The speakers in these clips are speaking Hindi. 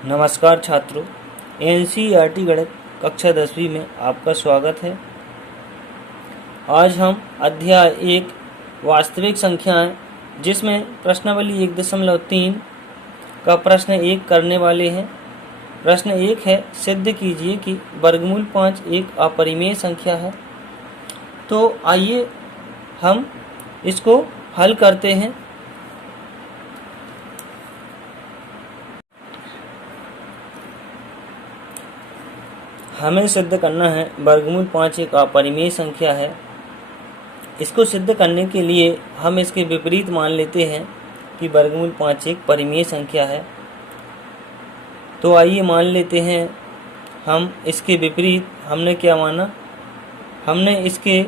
नमस्कार छात्रों, एनसीईआरटी गणित कक्षा 10वीं में आपका स्वागत है। आज हम अध्याय 1 वास्तविक संख्याएं जिसमें प्रश्नावली 1.3 का प्रश्न 1 करने वाले हैं। प्रश्न 1 है, सिद्ध कीजिए कि वर्गमूल 5 एक अपरिमेय संख्या है। तो आइए हम इसको हल करते हैं। हमें सिद्ध करना है वर्गमूल 5 एक अपरिमेय संख्या है। इसको सिद्ध करने के लिए हम इसके विपरीत मान लेते हैं कि वर्गमूल 5 एक परिमेय संख्या है। तो आइए मान लेते हैं हम इसके विपरीत। हमने क्या माना? हमने इसके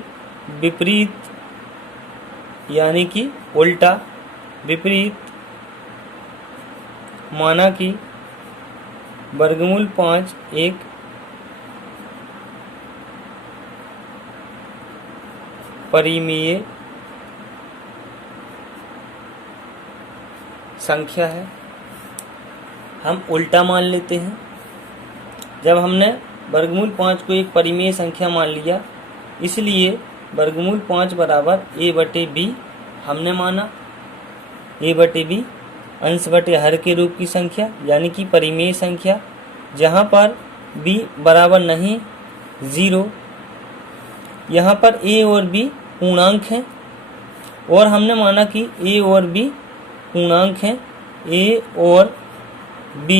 विपरीत यानी कि उल्टा विपरीत माना कि वर्गमूल 5 एक परिमेय संख्या है। हम उल्टा मान लेते हैं। जब हमने वर्गमूल 5 को एक परिमेय संख्या मान लिया, इसलिए वर्गमूल 5 बराबर a बटे b हमने माना। a बटे b अंश बटे हर के रूप की संख्या यानी कि परिमेय संख्या, जहाँ पर b बराबर नहीं 0। यहाँ पर a और b पूर्णांक हैं और हमने माना कि a और b पूर्णांक हैं। a और b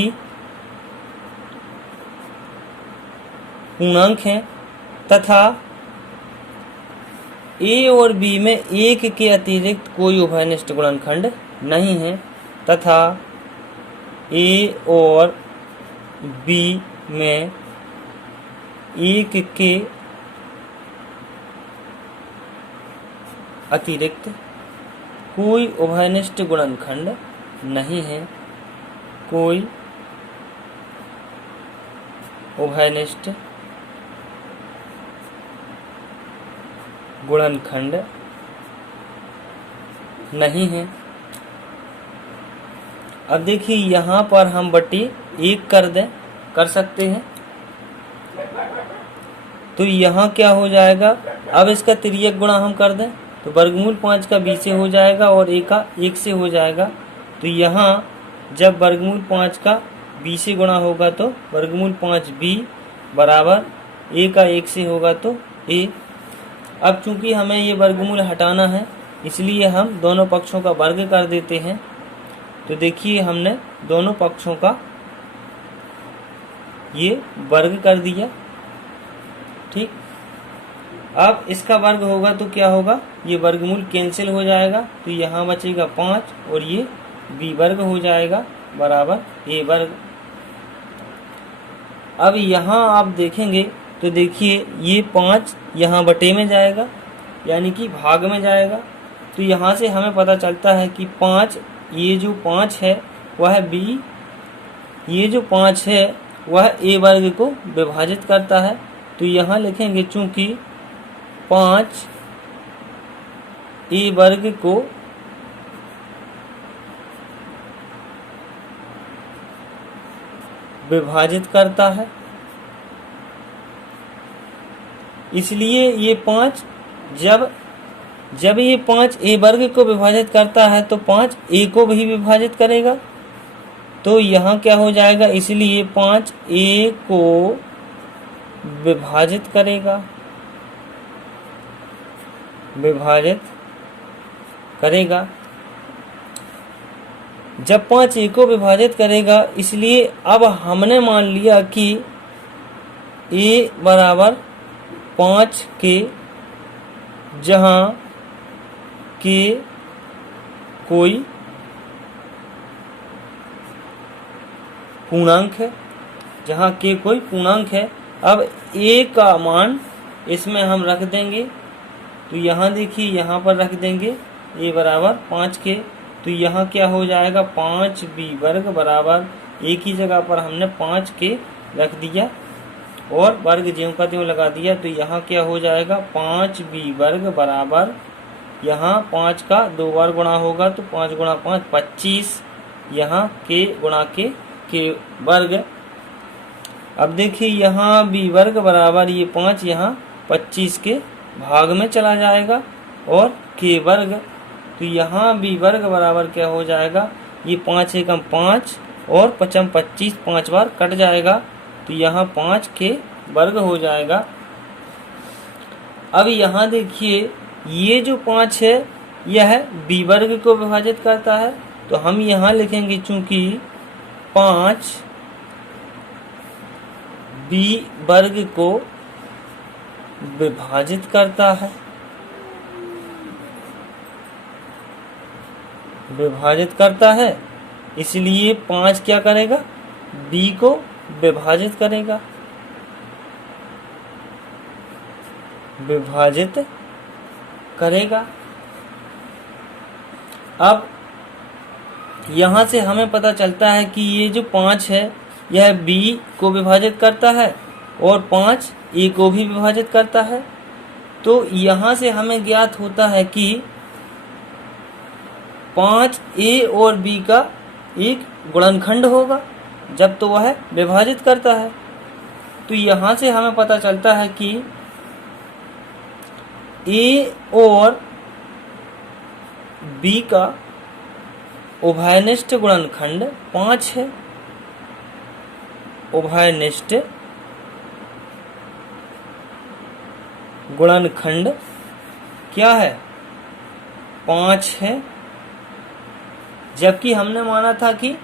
पूर्णांक हैं तथा a और b में एक के अतिरिक्त कोई उभयनिष्ठ गुणनखंड नहीं है तथा a और b में एक के अतिरिक्त कोई उभयनिष्ठ गुणनखंड नहीं है। कोई उभयनिष्ठ गुणनखंड नहीं है। अब देखिए, यहाँ पर हम बटे 1 कर सकते हैं। तो यहाँ क्या हो जाएगा? अब इसका तिर्यक गुणा हम कर दें तो वर्गमूल 5 का b से हो जाएगा और a का 1 से हो जाएगा। तो यहाँ जब वर्गमूल 5 का b से गुणा होगा तो वर्गमूल 5b बराबर a का 1 से होगा तो a। अब चूंकि हमें ये वर्गमूल हटाना है, इसलिए हम दोनों पक्षों का वर्ग कर देते हैं। तो देखिए, हमने दोनों पक्षों का ये वर्ग कर दिया। ठीक, अब इसका वर्ग होगा तो क्या होगा? ये वर्गमूल कैंसिल हो जाएगा, तो यहाँ बचेगा 5 और ये b वर्ग हो जाएगा बराबर a वर्ग। अब यहाँ आप देखेंगे तो देखिए, ये 5 यहाँ बटे में जाएगा यानी कि भाग में जाएगा। तो यहाँ से हमें पता चलता है कि 5, ये जो 5 है वह b, ये जो 5 है वह a वर्ग को विभाजित करता है। तो यहाँ लिखेंगे चूंकि 5 a वर्ग को विभाजित करता है, इसलिए ये 5 जब ये 5 a वर्ग को विभाजित करता है तो 5 a को भी विभाजित करेगा। तो यहाँ क्या हो जाएगा? इसलिए 5 a को विभाजित करेगा, जब 5 a को विभाजित करेगा, इसलिए अब हमने मान लिया कि a बराबर 5 के, जहाँ के कोई पूर्णांक है, अब a का मान इसमें हम रख देंगे। तो यहाँ देखिए, यहाँ पर रख देंगे a बराबर 5 के। तो यहाँ क्या हो जाएगा? 5b वर्ग बराबर a की जगह पर हमने 5 के रख दिया और वर्ग ज्यों का त्यों लगा दिया। तो यहाँ क्या हो जाएगा? 5b वर्ग बराबर यहाँ 5 का 2 बार गुणा होगा तो 5 गुणा 5 25, यहाँ के गुणा के के वर्ग। अब देखिए यहाँ b वर्ग बराबर ये 5 यहाँ 25 के भाग में चला जाएगा और k वर्ग, तो यहाँ b वर्ग बराबर क्या हो जाएगा, ये 5 एकम 5 और 5 25 5 बार कट जाएगा, तो यहाँ 5 के वर्ग हो जाएगा। अब यहाँ देखिए ये जो 5 है यह b वर्ग को विभाजित करता है, तो हम यहाँ लिखेंगे चूंकि 5 b वर्ग को विभाजित करता है, इसलिए 5 क्या करेगा, b को विभाजित करेगा, अब यहाँ से हमें पता चलता है कि ये जो 5 है यह b को विभाजित करता है और 5 a को भी विभाजित करता है। तो यहाँ से हमें ज्ञात होता है कि 5 a और b का एक गुणनखंड होगा जब तो वह विभाजित करता है। तो यहाँ से हमें पता चलता है कि a और b का उभयनिष्ठ गुणनखंड 5 है। उभयनिष्ठ गुणनखंड क्या है, 5 है, जबकि हमने माना था कि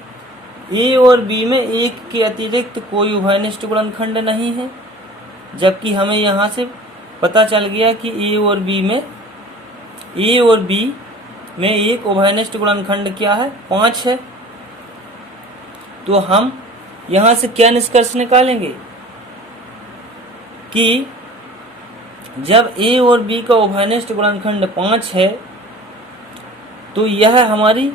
a और b में एक के अतिरिक्त कोई उभयनिष्ठ गुणनखंड नहीं है, जबकि हमें यहाँ से पता चल गया कि a और b में एक उभयनिष्ठ गुणनखंड क्या है, 5 है। तो हम यहाँ से क्या निष्कर्ष निकालेंगे कि जब a और b का उभयनिष्ठ गुणनखंड 5 है तो यह हमारी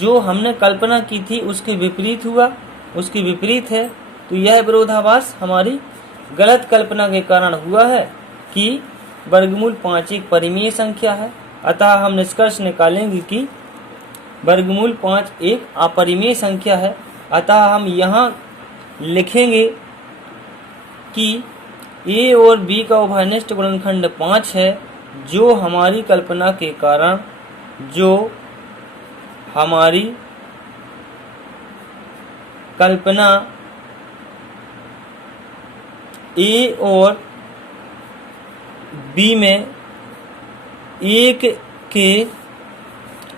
जो हमने कल्पना की थी उसके विपरीत हुआ, उसके विपरीत है। तो यह विरोधाभास हमारी गलत कल्पना के कारण हुआ है कि वर्गमूल 5 एक परिमेय संख्या है। अतः हम निष्कर्ष निकालेंगे कि वर्गमूल 5 एक अपरिमेय संख्या है। अतः हम यहाँ लिखेंगे कि a और b का उभयनिष्ठ गुणनखंड 5 है, जो हमारी कल्पना के कारण a और b में एक के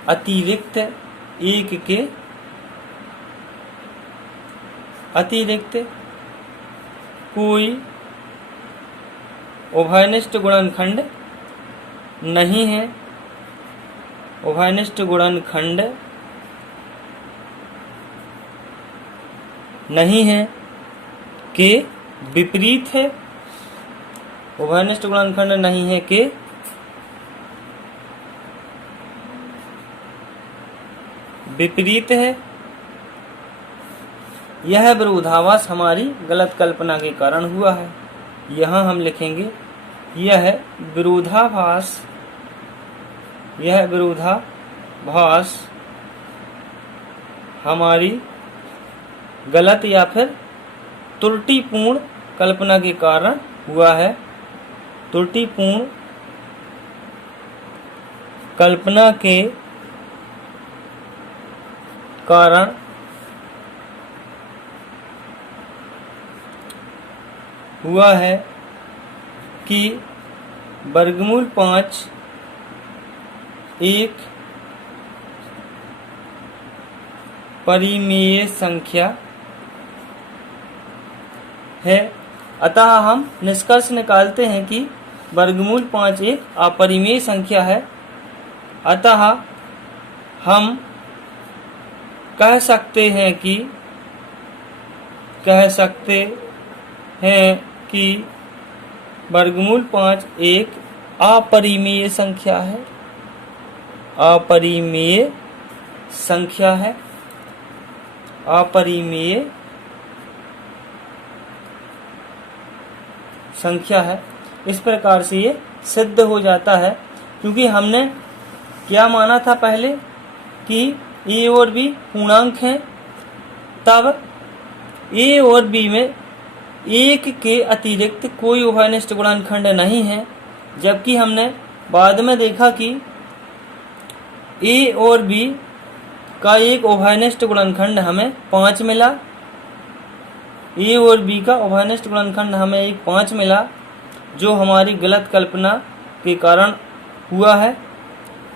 अतिरिक्त कोई उभयनिष्ठ गुणनखंड नहीं है, उभयनिष्ठ गुणनखंड नहीं है के विपरीत है, उभयनिष्ठ गुणनखंड नहीं है के विपरीत है। यह विरोधाभास हमारी गलत कल्पना के कारण हुआ है। यहाँ हम लिखेंगे यह विरोधाभास हमारी गलत या फिर त्रुटिपूर्ण कल्पना के कारण हुआ है। त्रुटिपूर्ण कल्पना के कारण हुआ है कि वर्गमूल 5 एक परिमेय संख्या है। अतः हम निष्कर्ष निकालते हैं कि वर्गमूल 5 एक अपरिमेय संख्या है। अतः हम कह सकते हैं कि वर्गमूल 5 एक अपरिमेय संख्या है। अपरिमेय संख्या है। इस प्रकार से ये सिद्ध हो जाता है, क्योंकि हमने क्या माना था पहले कि a और b पूर्णांक हैं, तब ए और बी में एक के अतिरिक्त कोई उभयनिष्ठ गुणनखंड नहीं है, जबकि हमने बाद में देखा कि ए और बी का एक उभयनिष्ठ गुणनखंड हमें 5 मिला। ए और बी का उभयनिष्ठ गुणनखंड हमें एक 5 मिला, जो हमारी गलत कल्पना के कारण हुआ है।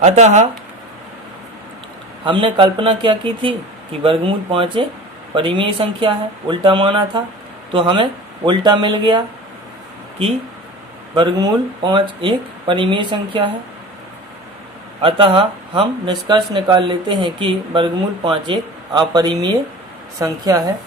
अतः हमने कल्पना क्या की थी कि वर्गमूल 5 एक परिमेय संख्या है, उल्टा माना था, तो हमें उल्टा मिल गया कि वर्गमूल 5 एक परिमेय संख्या है। अतः हम निष्कर्ष निकाल लेते हैं कि वर्गमूल 5 एक अपरिमेय संख्या है।